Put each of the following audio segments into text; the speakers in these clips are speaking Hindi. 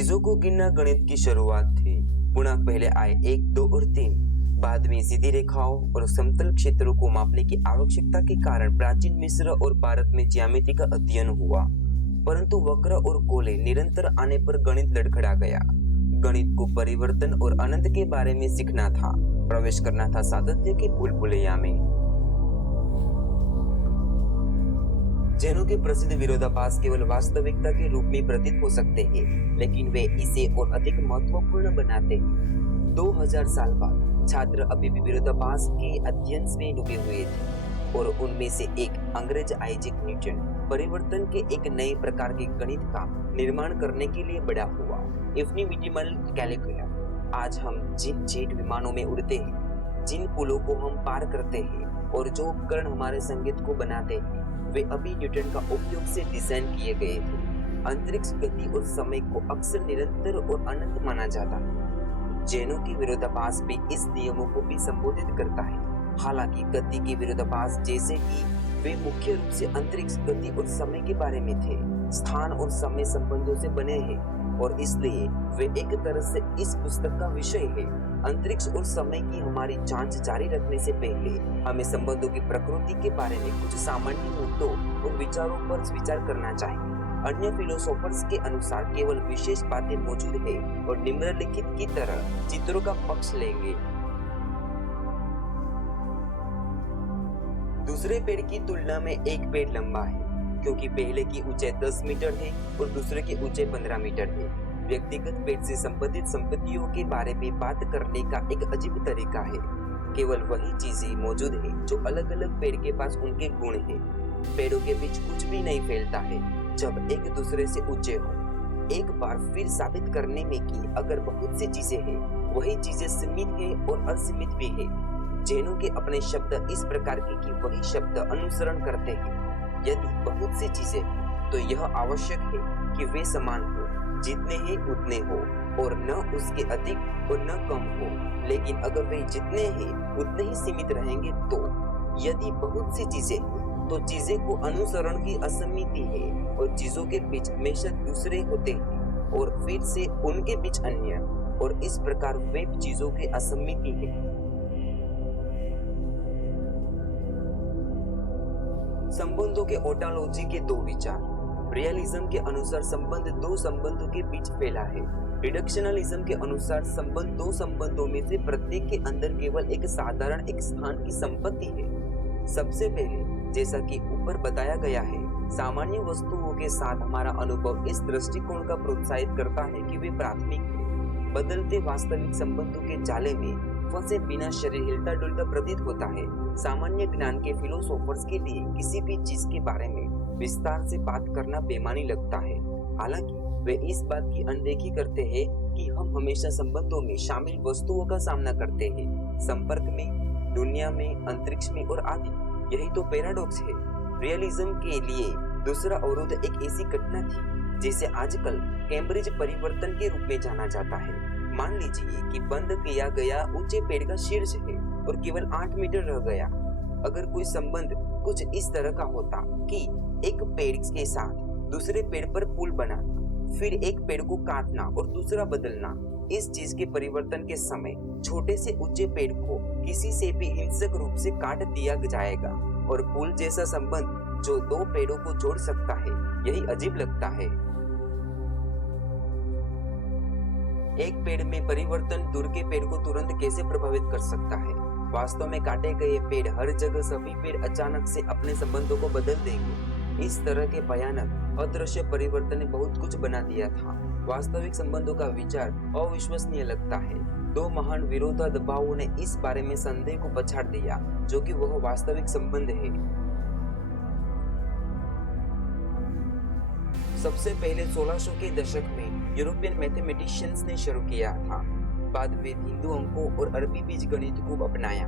चीजों को गिनना गणित की शुरुआत थी। पूर्णांक पहले आए 1, 2 और 3। बाद में सीधी रेखाओं और समतल क्षेत्रों को मापने की आवश्यकता के कारण प्राचीन मिस्र और भारत में ज्यामिति का अध्ययन हुआ। परंतु वक्र और गोले निरंतर आने पर गणित लड़खड़ा गया। गणित को परिवर्तन और अनंत के बारे में सीखना था, प्रवेश करना था सातत्य के भूलभुलैया में। जैनों के प्रसिद्ध विरोधाभास केवल वास्तविकता के रूप में प्रतीत हो सकते हैं, लेकिन वे इसे और अधिक महत्वपूर्ण बनाते हैं। 2000 साल बाद छात्र अभी भी विरोधाभास के अध्ययन में डूबे हुए थे और उनमें से एक अंग्रेज आइजैक न्यूटन परिवर्तन के एक नए प्रकार के गणित का निर्माण करने के लिए बड़ा हुआ, इनफिनिटेसिमल कैलकुलस। आज हम जिन जेट विमानों में उड़ते हैं, जिन पुलों को हम पार करते हैं और जो उपकरण हमारे संगीत को बनाते हैं, वे अभी न्यूटन का उपयोग से डिजाइन किए गए थे। अंतरिक्ष गति और समय को अक्सर निरंतर और अनंत माना जाता है। जैनों की विरोधाभास भी इस नियमों को भी संबोधित करता है। हालांकि गति के विरोधाभास जैसे कि वे मुख्य रूप से अंतरिक्ष गति और समय के बारे में थे, स्थान और समय संबंधों से बने हैं और इसलिए वे एक तरह से इस पुस्तक का विषय है। अंतरिक्ष और समय की हमारी जांच जारी रखने से पहले हमें संबंधों की प्रकृति के बारे में कुछ सामान्य मुद्दों और विचारों पर विचार करना चाहिए। अन्य फिलोसोफर्स के अनुसार केवल विशेष बातें मौजूद है और निम्नलिखित की तरह चित्रों का पक्ष लेंगे। दूसरे पेड़ की तुलना में एक पेड़ लंबा है, क्योंकि पहले की ऊंचाई 10 मीटर है और दूसरे की ऊंचाई 15 मीटर है। व्यक्तिगत पेड़ से संबंधित संपत्तियों के बारे में बात करने का एक अजीब तरीका है। केवल वही चीजें मौजूद है जो अलग अलग पेड़ के पास उनके गुण हैं। पेड़ों के बीच कुछ भी नहीं फैलता है जब एक दूसरे से ऊंचे हो। एक बार फिर साबित करने में कि अगर बहुत सी चीजें हैं, वही चीजें सीमित है और असीमित भी है। जैनों के अपने शब्द इस प्रकार के कि वही शब्द अनुसरण करते हैं। यदि बहुत सी चीजें, तो यह आवश्यक है कि वे समान हो, जितने हैं उतने हो और न उसके अधिक और न कम हो। लेकिन अगर वे जितने हैं उतने ही सीमित रहेंगे तो यदि बहुत सी चीजें हैं, तो चीजें को अनुसरण की असमिति है और चीजों के बीच हमेशा दूसरे होते हैं और फिर से उनके बीच अन्य, और इस प्रकार वे चीजों की असमिति है। संबंधों के ओटोलॉजी के दो विचार। रियलिज्म के अनुसार संबंध दो संबंधों के बीच फैला है। रिडक्शनलिज्म के अनुसार संबंध दो संबंधों में से प्रत्येक के अंदर केवल एक साधारण एक स्थान की संपत्ति है। सबसे पहले, जैसा कि ऊपर बताया गया है, सामान्य वस्तुओं के साथ हमारा अनुभव इस दृष्टिकोण का प्रोत्साहित करता है कि वे प्राथमिक हैं। बदलते वास्तविक संबंधों के जाले में फंसे बिना शरीर हिलता डुलता प्रतीत होता है। सामान्य ज्ञान के फिलोसोफर्स के लिए किसी भी चीज के बारे में विस्तार से बात करना बेमानी लगता है। हालांकि वे इस बात की अनदेखी करते हैं कि हम हमेशा संबंधों में शामिल वस्तुओं का सामना करते हैं, संपर्क में, दुनिया में, अंतरिक्ष में और आदि। यही तो पैराडॉक्स है। रियलिज्म के लिए दूसरा अवरोध एक ऐसी घटना थी जिसे आजकल कैम्ब्रिज परिवर्तन के रूप में जाना जाता है। मान लीजिए कि बंद किया गया ऊंचे पेड़ का शीर्ष है और केवल 8 मीटर रह गया। अगर कोई संबंध कुछ इस तरह का होता कि एक पेड़ के साथ दूसरे पेड़ पर पुल बनाना, फिर एक पेड़ को काटना और दूसरा बदलना, इस चीज के परिवर्तन के समय छोटे से ऊंचे पेड़ को किसी से भी हिंसक रूप से काट दिया जाएगा और पुल जैसा संबंध जो दो पेड़ों को जोड़ सकता है, यही अजीब लगता है। एक पेड़ में परिवर्तन दूर के पेड़ को तुरंत कैसे प्रभावित कर सकता है? वास्तव में काटे गए पेड़ हर जगह सभी पेड़ अचानक से अपने संबंधों को बदल देंगे। इस तरह के भयानक अदृश्य परिवर्तन ने बहुत कुछ बना दिया था। वास्तविक संबंधों का विचार अविश्वसनीय लगता है। दो महान विरोधाभासों ने इस बारे में संदेह को पछाड़ दिया, जो कि वह वास्तविक संबंध है। सबसे पहले 1600 के दशक में यूरोपियन मैथमेटिशियंस ने शुरू किया था। बाद में हिंदू अंकों और अरबी बीज गणित को अपनाया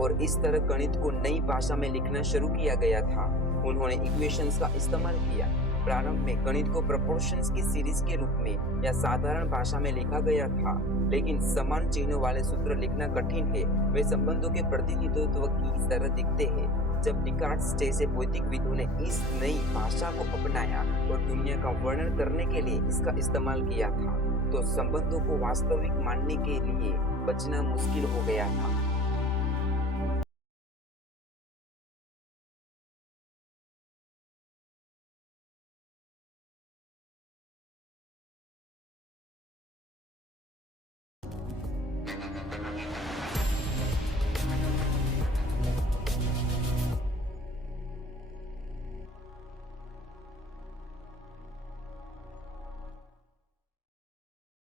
और इस तरह गणित को नई भाषा में लिखना शुरू किया गया था। उन्होंने इक्वेशंस का इस्तेमाल किया प्रारंभ में गणित को प्रोपोर्शंस की सीरीज के रूप में या साधारण भाषा में लिखा गया था, लेकिन समान चिन्हों वाले सूत्र लिखना कठिन है। वे संबंधों के प्रतिनिधित्व की तरह दिखते हैं। जब डिकार्ड्स जैसे भौतिकविदों ने इस नई भाषा को अपनाया और दुनिया का वर्णन करने के लिए इसका इस्तेमाल किया था, तो संबंधों को वास्तविक मानने के लिए बचना मुश्किल हो गया था।